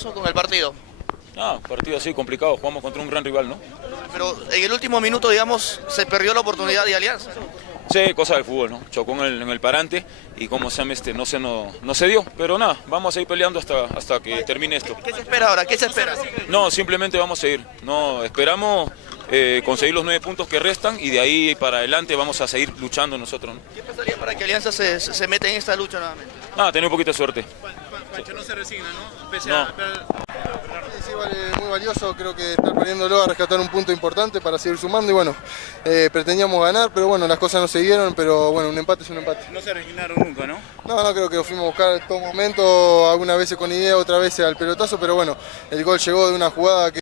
pasó con el partido? Partido así complicado, jugamos contra un gran rival, ¿no? Pero en el último minuto, digamos, se perdió la oportunidad de Alianza. Sí, cosa del fútbol, ¿no? Chocó en el parante y como se llama no se dio, pero nada, vamos a seguir peleando hasta que termine esto. ¿Qué se espera ahora? ¿Qué se espera? No, simplemente vamos a seguir, no, esperamos conseguir los 9 puntos que restan y de ahí para adelante vamos a seguir luchando nosotros, ¿no? ¿Qué pasaría para que Alianza se meta en esta lucha nuevamente? Tener un poquito de suerte. Pancho no se resigna, ¿no? Sí, vale, muy valioso, creo que estar perdiéndolo a rescatar un punto importante para seguir sumando y bueno, pretendíamos ganar, pero bueno, las cosas no se dieron, pero bueno, un empate es un empate. No se resignaron nunca, ¿no? No, creo que lo fuimos a buscar en todo momento, algunas veces con idea, otras veces al pelotazo, pero bueno, el gol llegó de una jugada que